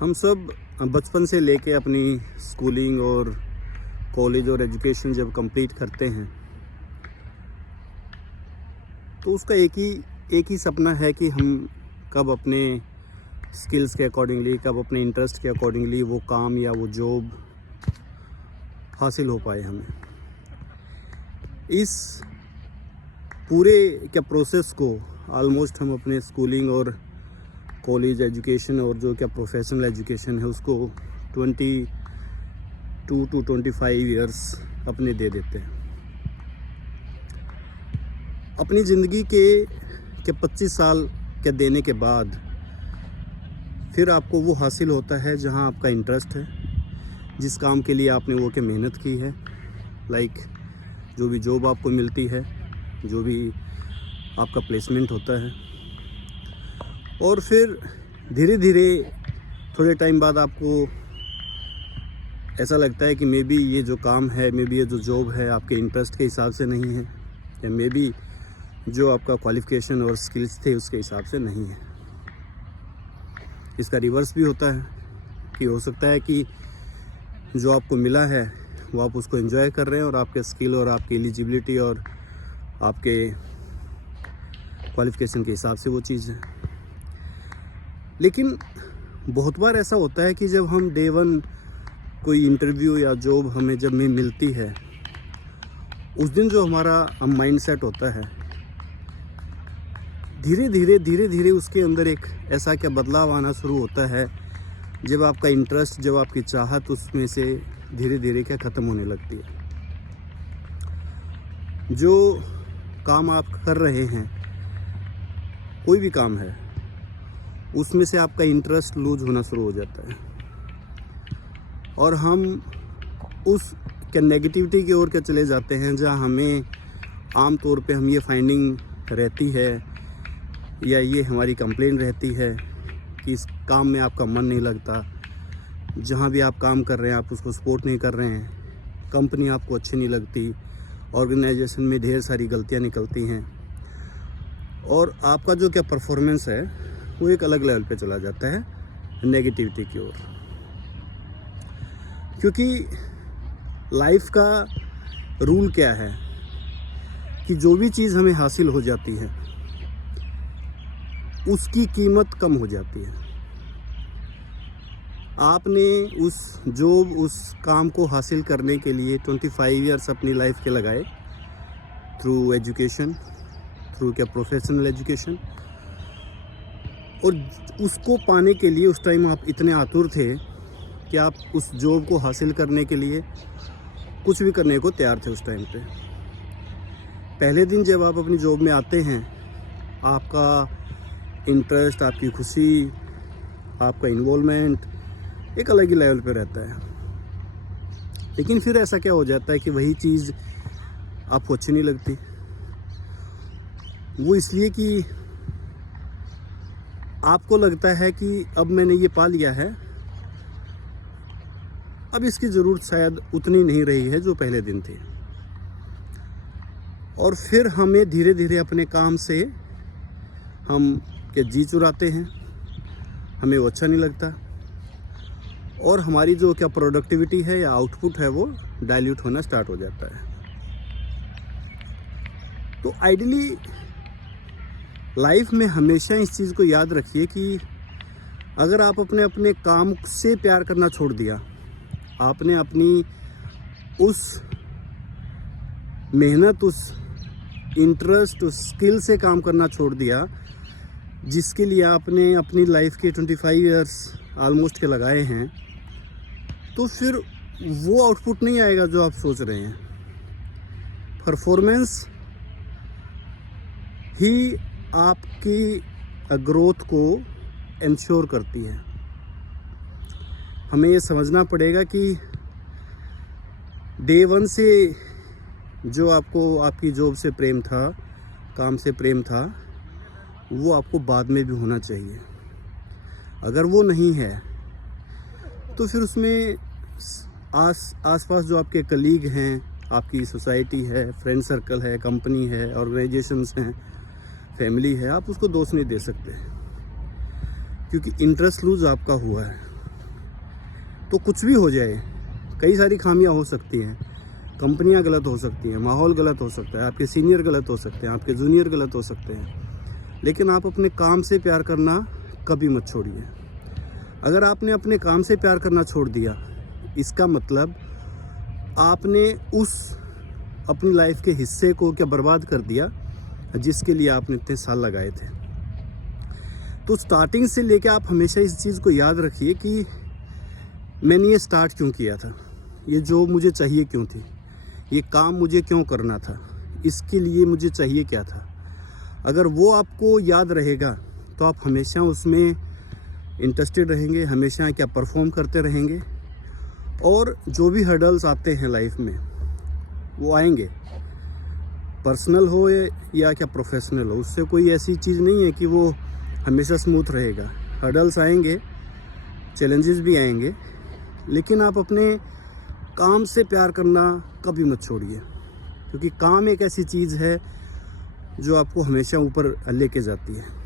हम सब बचपन से लेके अपनी स्कूलिंग और कॉलेज और एजुकेशन जब कंप्लीट करते हैं तो उसका एक ही सपना है कि हम कब अपने स्किल्स के अकॉर्डिंगली, कब अपने इंटरेस्ट के अकॉर्डिंगली वो काम या वो जॉब हासिल हो पाए हमें। इस पूरे क्या प्रोसेस को ऑलमोस्ट हम अपने स्कूलिंग और कॉलेज एजुकेशन और जो क्या प्रोफेशनल एजुकेशन है उसको 22 to 25 ईयर्स अपने दे देते हैं। अपनी ज़िंदगी के 25 साल के देने के बाद फिर आपको वो हासिल होता है जहां आपका इंटरेस्ट है, जिस काम के लिए आपने वो के मेहनत की है। लाइक जो भी जॉब आपको मिलती है, जो भी आपका प्लेसमेंट होता है, और फिर धीरे धीरे थोड़े टाइम बाद आपको ऐसा लगता है कि मे बी ये जो काम है, मे बी ये जो जॉब है आपके इंटरेस्ट के हिसाब से नहीं है, या मे बी जो आपका क्वालिफ़िकेशन और स्किल्स थे उसके हिसाब से नहीं है। इसका रिवर्स भी होता है कि हो सकता है कि जो आपको मिला है वो आप उसको एंजॉय कर रहे हैं और आपके स्किल और आपकी एलिजिबिलिटी और आपके क्वालिफ़िकेशन के हिसाब से वो चीज़ है। लेकिन बहुत बार ऐसा होता है कि जब हम डे वन कोई इंटरव्यू या जॉब हमें जब में मिलती है, उस दिन जो हमारा माइंड सेट होता है, धीरे धीरे उसके अंदर एक ऐसा क्या बदलाव आना शुरू होता है जब आपका इंटरेस्ट, जब आपकी चाहत उसमें से धीरे धीरे क्या ख़त्म होने लगती है। जो काम आप कर रहे हैं, कोई भी काम है, उसमें से आपका इंटरेस्ट लूज होना शुरू हो जाता है और हम उस क्या नेगेटिविटी की ओर क्या चले जाते हैं, जहाँ हमें आम तौर पे हम ये फाइंडिंग रहती है या ये हमारी कंप्लेंट रहती है कि इस काम में आपका मन नहीं लगता, जहाँ भी आप काम कर रहे हैं आप उसको सपोर्ट नहीं कर रहे हैं, कंपनी आपको अच्छी नहीं लगती, ऑर्गेनाइजेशन में ढेर सारी गलतियाँ निकलती हैं और आपका जो क्या परफॉर्मेंस है वो एक अलग लेवल पे चला जाता है नेगेटिविटी की ओर। क्योंकि लाइफ का रूल क्या है कि जो भी चीज़ हमें हासिल हो जाती है उसकी कीमत कम हो जाती है। आपने उस जॉब, उस काम को हासिल करने के लिए 25 ईयर्स अपनी लाइफ के लगाए, थ्रू एजुकेशन, थ्रू क्या प्रोफेशनल एजुकेशन, और उसको पाने के लिए उस टाइम आप इतने आतुर थे कि आप उस जॉब को हासिल करने के लिए कुछ भी करने को तैयार थे उस टाइम पे। पहले दिन जब आप अपनी जॉब में आते हैं, आपका इंटरेस्ट, आपकी खुशी, आपका इन्वॉल्वमेंट एक अलग ही लेवल पे रहता है। लेकिन फिर ऐसा क्या हो जाता है कि वही चीज़ आपको अच्छी नहीं लगती। वो इसलिए कि आपको लगता है कि अब मैंने ये पा लिया है, अब इसकी ज़रूरत शायद उतनी नहीं रही है जो पहले दिन थी। और फिर हमें धीरे धीरे अपने काम से हम के जी चुराते हैं, हमें वो अच्छा नहीं लगता और हमारी जो क्या प्रोडक्टिविटी है या आउटपुट है वो डाइल्यूट होना स्टार्ट हो जाता है। तो आइडियली लाइफ में हमेशा इस चीज़ को याद रखिए कि अगर आप अपने काम से प्यार करना छोड़ दिया, आपने अपनी उस मेहनत, उस इंटरेस्ट, उस स्किल से काम करना छोड़ दिया जिसके लिए आपने अपनी लाइफ के 25 ईयर्स ऑलमोस्ट के लगाए हैं, तो फिर वो आउटपुट नहीं आएगा जो आप सोच रहे हैं। परफॉर्मेंस ही आपकी ग्रोथ को इंश्योर करती है। हमें ये समझना पड़ेगा कि डे वन से जो आपको आपकी जॉब से प्रेम था, काम से प्रेम था, वो आपको बाद में भी होना चाहिए। अगर वो नहीं है तो फिर उसमें आसपास जो आपके कलीग हैं, आपकी सोसाइटी है, फ्रेंड सर्कल है, कंपनी है, ऑर्गेनाइजेशंस हैं, फैमिली है, आप उसको दोष नहीं दे सकते क्योंकि इंटरेस्ट लूज आपका हुआ है। तो कुछ भी हो जाए, कई सारी खामियां हो सकती हैं, कंपनियां गलत हो सकती हैं, माहौल गलत हो सकता है, आपके सीनियर गलत हो सकते हैं, आपके जूनियर गलत हो सकते हैं, लेकिन आप अपने काम से प्यार करना कभी मत छोड़िए। अगर आपने अपने काम से प्यार करना छोड़ दिया, इसका मतलब आपने उस अपनी लाइफ के हिस्से को क्या बर्बाद कर दिया जिसके लिए आपने इतने साल लगाए थे। तो स्टार्टिंग से लेके आप हमेशा इस चीज़ को याद रखिए कि मैंने ये स्टार्ट क्यों किया था, ये जॉब मुझे चाहिए क्यों थी, ये काम मुझे क्यों करना था, इसके लिए मुझे चाहिए क्या था। अगर वो आपको याद रहेगा तो आप हमेशा उसमें इंटरेस्टेड रहेंगे, हमेशा क्या परफॉर्म करते रहेंगे, और जो भी हर्डल्स आते हैं लाइफ में वो आएंगे, पर्सनल हो या क्या प्रोफेशनल हो, उससे कोई ऐसी चीज़ नहीं है कि वो हमेशा स्मूथ रहेगा। हर्डल्स आएंगे, चैलेंजेस भी आएंगे, लेकिन आप अपने काम से प्यार करना कभी मत छोड़िए, क्योंकि काम एक ऐसी चीज़ है जो आपको हमेशा ऊपर लेके जाती है।